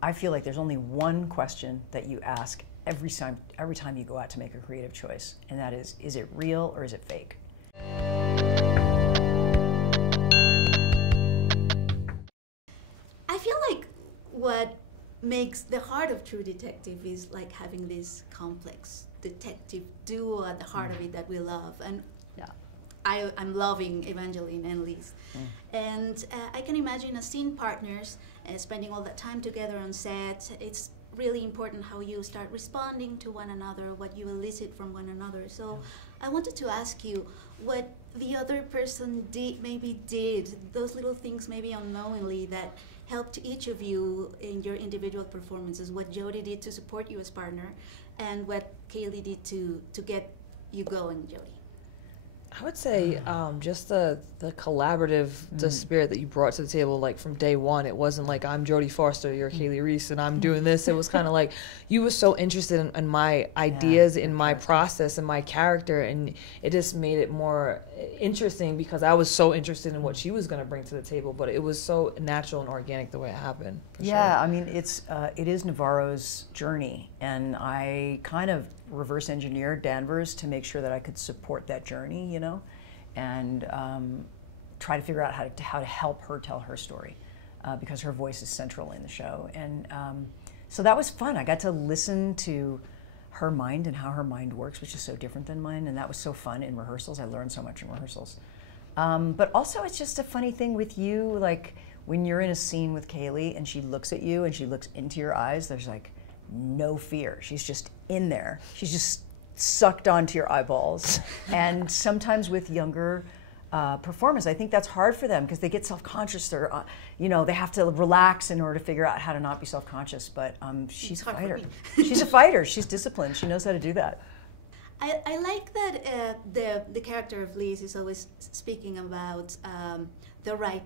I feel like there's only one question that you ask every time you go out to make a creative choice, and that is it real or is it fake? I feel like what makes the heart of True Detective is like having this complex detective duo at the heart of it that we love. And yeah. I'm loving Evangeline and Liz. And I can imagine as scene partners spending all that time together on set. It's really important how you start responding to one another, what you elicit from one another. So I wanted to ask you what the other person did, those little things maybe unknowingly that helped each of you in your individual performances, what Jodie did to support you as partner, and what Kaylee did to get you going, Jodie. I would say just the collaborative, the spirit that you brought to the table, like from day one. It wasn't like I'm Jodie Foster, you're Kaylee Reis, and I'm doing this. It was kind of like you were so interested in my ideas, in my process, in my character, and it just made it more interesting because I was so interested in what she was going to bring to the table. But it was so natural and organic the way it happened. Yeah, I mean, it is Navarro's journey, and I kind of reverse engineered Danvers to make sure that I could support that journey, you know, and try to figure out how to help her tell her story because her voice is central in the show. And so that was fun. I got to listen to her mind and how her mind works, which is so different than mine, and that was so fun in rehearsals. I learned so much in rehearsals. But also it's just a funny thing with you, like when you're in a scene with Kaylee and she looks at you and she looks into your eyes, there's like no fear. She's just in there. She's just sucked onto your eyeballs. And sometimes with younger performers, I think that's hard for them because they get self-conscious. They're, you know, they have to relax in order to figure out how to not be self-conscious. But she's a fighter. She's a fighter. She's disciplined. She knows how to do that. I like that the character of Liz is always speaking about the right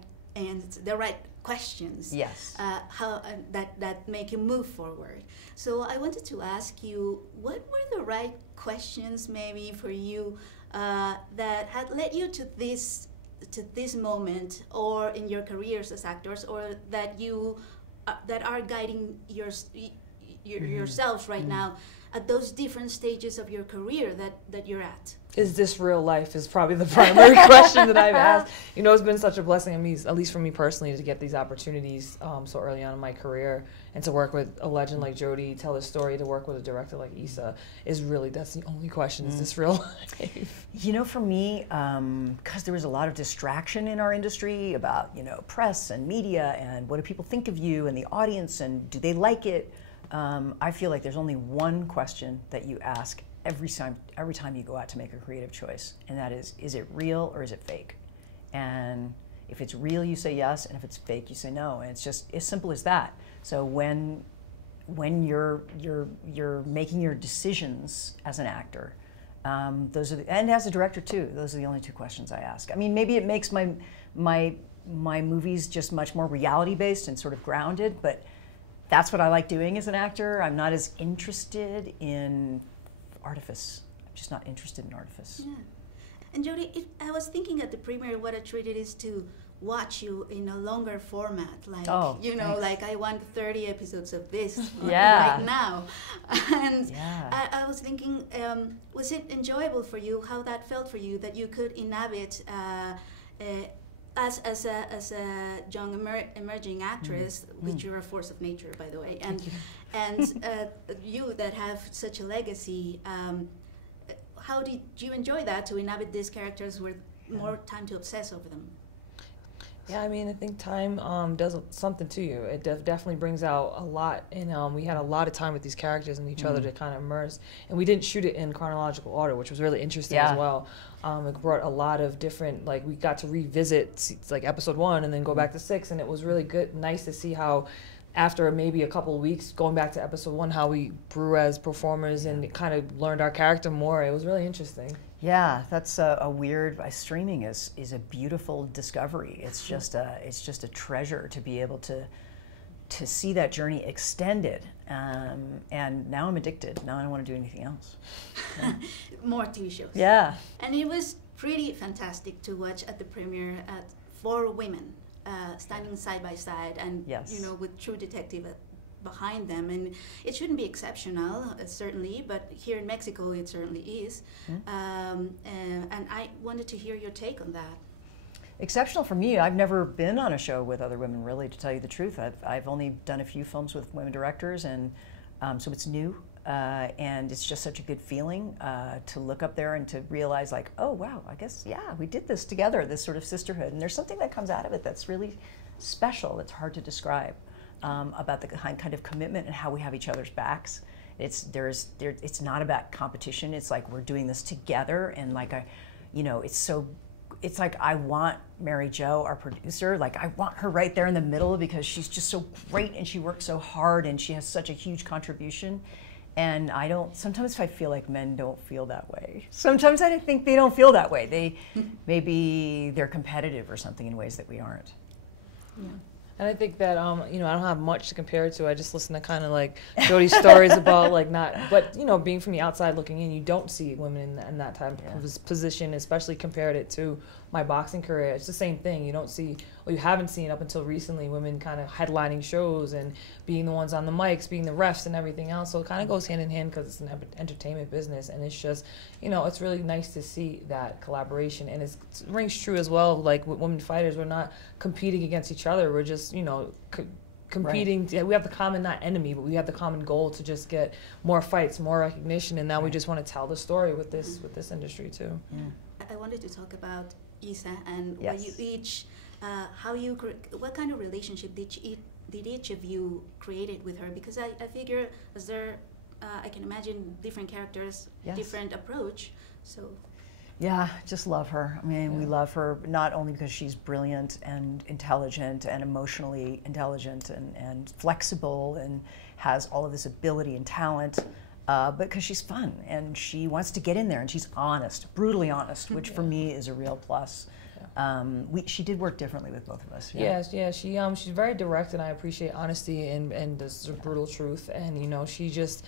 questions. Yes. How that make you move forward. So I wanted to ask you, what were the right questions maybe for you that had led you to this moment, or in your careers as actors, or that you that are guiding yourselves right now at those different stages of your career that you're at? Is this real life is probably the primary question that I've asked. You know, it's been such a blessing, at least for me personally, to get these opportunities so early on in my career, and to work with a legend like Jodie, tell a story, to work with a director like Issa, that's the only question, is this real life? You know, for me, because there was a lot of distraction in our industry about, you know, press and media and what do people think of you and the audience and do they like it, I feel like there's only one question that you ask every time you go out to make a creative choice, and that is it real or is it fake? And if it's real, you say yes, and if it's fake, you say no. And it's just as simple as that. So when you're making your decisions as an actor, those are and as a director too, those are the only two questions I ask. I mean, maybe it makes my movies just much more reality based and sort of grounded, but that's what I like doing as an actor. I'm not as interested in artifice. I'm just not interested in artifice. Yeah. And Jodie, I was thinking at the premiere what a treat it is to watch you in a longer format. Like, you know, thanks. like I want 30 episodes of this Yeah. right now. And yeah. I was thinking, was it enjoyable for you, how that felt for you, that you could inhabit as a young emerging actress, which you're a force of nature, by the way, and you that have such a legacy, how did you enjoy that, to inhabit these characters with more time to obsess over them? Yeah, I mean, I think time does something to you. It definitely brings out a lot, and we had a lot of time with these characters and each other to kind of immerse. And we didn't shoot it in chronological order, which was really interesting as well. It brought a lot of different, like, we got to revisit like episode 1 and then go back to 6, and it was really good, nice to see how after maybe a couple of weeks going back to episode 1, how we grew as performers and kind of learned our character more. It was really interesting. Yeah, that's a weird. Streaming is a beautiful discovery. It's just a treasure to be able to see that journey extended. And now I'm addicted. Now I don't want to do anything else. Yeah. More TV shows. Yeah. And it was pretty fantastic to watch at the premiere at 4 women standing side by side, and yes. you know, with True Detective behind them, and it shouldn't be exceptional, certainly, but here in Mexico it certainly is. And I wanted to hear your take on that. Exceptional for me, I've never been on a show with other women, really, to tell you the truth. I've only done a few films with women directors, and so it's new, and it's just such a good feeling to look up there and to realize, like, oh wow, I guess, yeah, we did this together, this sort of sisterhood, and there's something that comes out of it that's really special, that's hard to describe, about the kind of commitment and how we have each other's backs. It's not about competition. It's like we're doing this together, and like it's like I want Mary Jo, our producer, like I want her right there in the middle because she's just so great and she works so hard and she has such a huge contribution. And sometimes I feel like men don't feel that way. Sometimes I think they don't feel that way. Maybe they're competitive or something in ways that we aren't. Yeah. And I think that, I don't have much to compare it to. I just listen to kind of like Jodie's stories about but being from the outside looking in, you don't see women in that type of position, especially compared it to my boxing career. It's the same thing. You don't see, or you haven't seen up until recently, women kind of headlining shows and being the ones on the mics, being the refs and everything else. So it kind of goes hand in hand because it's an entertainment business, and it's just, it's really nice to see that collaboration. And it rings true as well, like with women fighters, we're not competing against each other. We're just, competing. Right. We have the common, not enemy, but we have the common goal to just get more fights, more recognition, and now we just want to tell the story with this industry too. Yeah. I wanted to talk about Issa and yes. what you each, what kind of relationship did each of you created with her? Because I figure I can imagine different characters, yes. different approach. So. Yeah, just love her. I mean, we love her not only because she's brilliant and intelligent and emotionally intelligent and flexible and has all of this ability and talent, but because she's fun and she wants to get in there and she's honest, brutally honest, which for me is a real plus. She did work differently with both of us. Yeah. She's very direct, and I appreciate honesty and this brutal truth. And she just.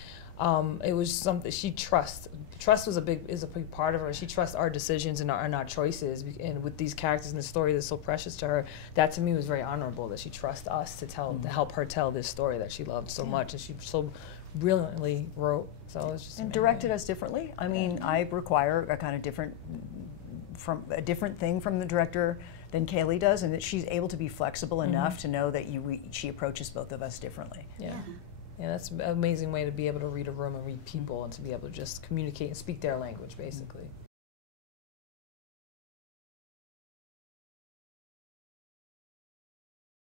It was something she trusts. Trust is a big part of her. She trusts our decisions and our choices. And with these characters in the story that's so precious to her, that to me was very honorable. That she trusts us to help her tell this story that she loved so much and she so brilliantly wrote. So it was just and directed us differently. I mean, I require a kind of different thing from the director than Kaylee does, and that she's able to be flexible enough to know that she approaches both of us differently. Yeah, that's an amazing way to be able to read a room and read people and to be able to just communicate and speak their language, basically.